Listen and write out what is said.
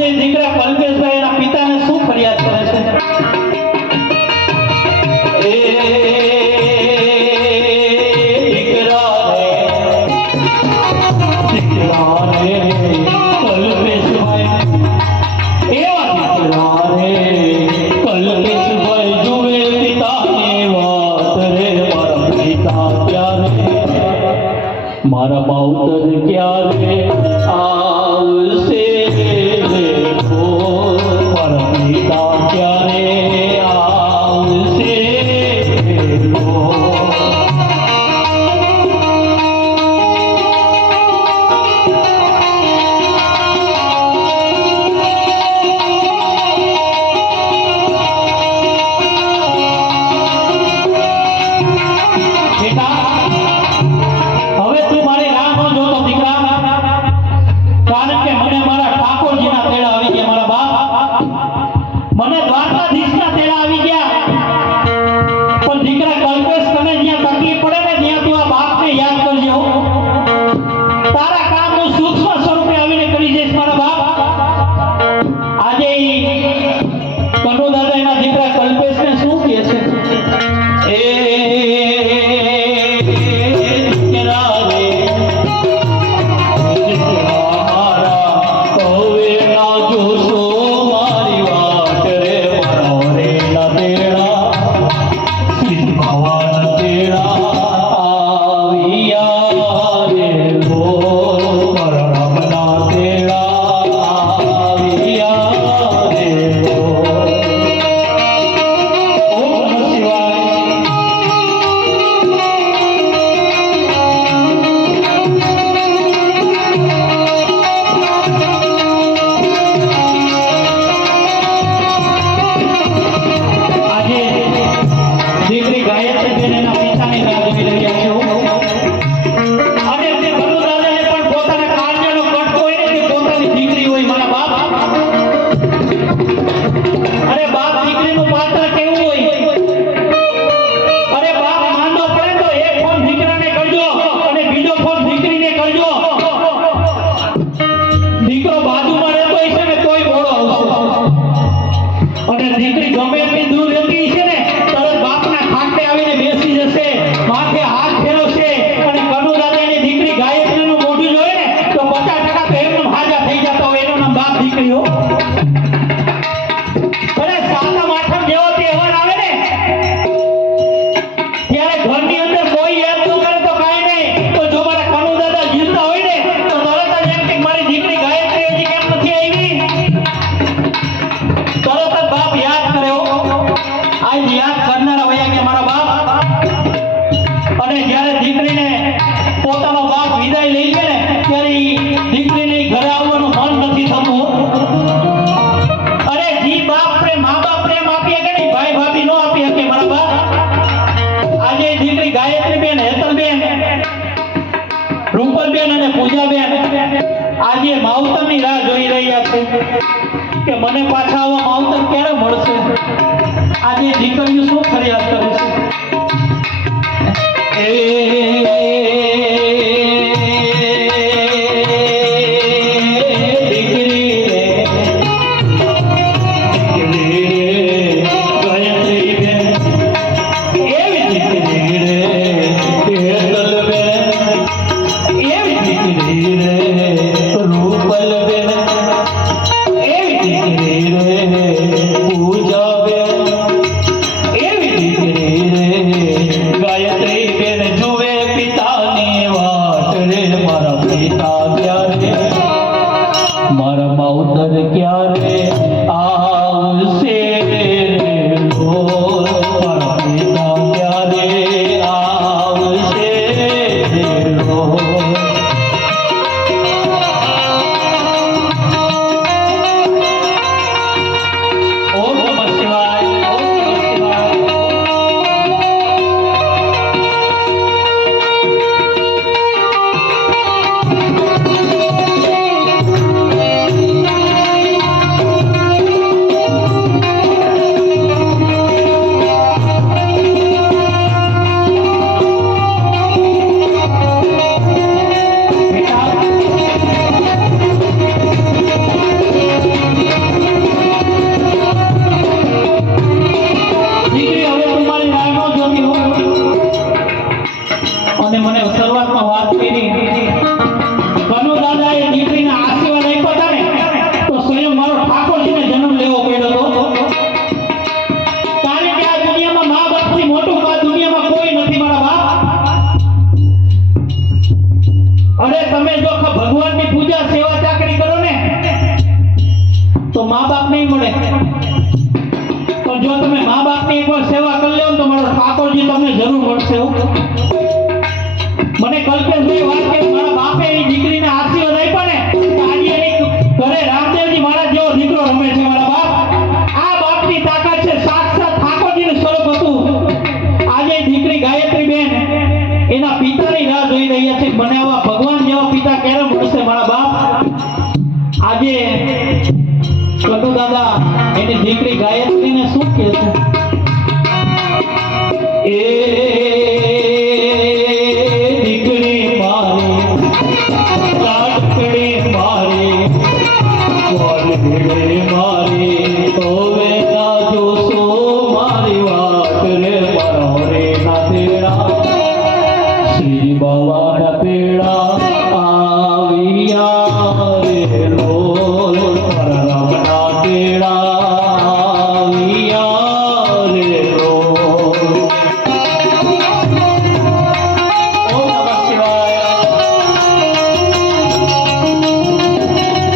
આજે દીકરા કલ્પેશભાઈ એના પિતાને શું ફરિયાદ અને દીકરી ગમે એટલી દૂર રહેતી છે ને તરત બાપના ખાટલે આવીને બેસી જશે, માથે હાથ ફેરવશે અને કનુ દાદાની દીકરી ગાયત્રીનું મોઢું જોઈ ને તો 50% તો એમનું હાજા થઈ જતા હોય. એનું નામ બાપ દીકરીઓ. અને સાતમ આઠમ જેવો તહેવાર આવે ને ત્યારે ઘરની અંદર કોઈ યાદ ન કરે તો કાંઈ નહીં, તો જો મારા કનુ દાદા જીવતા હોય ને તો તરત જ એમ કે મારી દીકરી ગાયત્રી હજી કેમ નથી આવી, તરત જ બાપ યાદ કરે. આજ યાદ કરનારા વયા કે મારા બાપ. અને જ્યારે દીકરીને પોતાનો બાપ વિદાય લઈ લે ને ત્યારે દીકરીને ઘરે આવવાનું મન નથી થતું. અરે જી બાપ પ્રેમ મા બાપ પ્રેમ આપી શકે ને ભાઈ ભાભી નો આપી શકે મારા બાપ. આજે દીકરી ગાયત્રીબેન, હેતલબેન, રૂપલબેન અને પૂજાબેન આજે માવતરની રાહ જોઈ રહ્યા છે કે મને પાછા આવા માવતર ક્યારે મળશે. આજે દીકરીઓ શું ફરિયાદ કરે છે. મારા માવતર ક્યારે આવશે લો, મારા પિતા ક્યારે આવશે લો. ઓમ નમઃ શિવાય, ઓમ નમઃ શિવાય. અને મને શરૂઆતમાં વાત કરી કનુ દાદાએ દીકરીના આશીર્વાદ આપ્યા હતા ને તો સ્વયં મારો ઠાકોરજીને જન્મ લેવો પડ્યો હતો. કારણ કે આ દુનિયામાં મા બાપથી મોટું આ દુનિયામાં કોઈ નથી મારા બાપ. અરે તમે જો ભગવાનની પૂજા સેવા ચાકરી કરો ને તો મા બાપ નહીં મળે, પણ જો તમે મા બાપની એકવાર સેવા કરી લો તો મારો ઠાકોરજી તમને જરૂર મળશે. મને કલ્પેશભાઈ વાત કે મારા બાપે એની દીકરીને આશીર્વાદ આપ્યા ને તો આજે એની ઘરે રામદેવજી મહારાજ જેવો દીકરો રમે છે મારા બાપ. આ બાપની તાકાત છે, સાક્ષાત ઠાકોરજીનું સ્વરૂપ હતું. આજે દીકરી ગાયત્રીબેન એના પિતાની રાહ જોઈ રહ્યા છે. મને આવા ભગવાન જેવા પિતા ક્યારે મળશે મારા બાપ. આજે કનુ દાદા એની દીકરી ગાયત્રીને શું કહે છે. મારી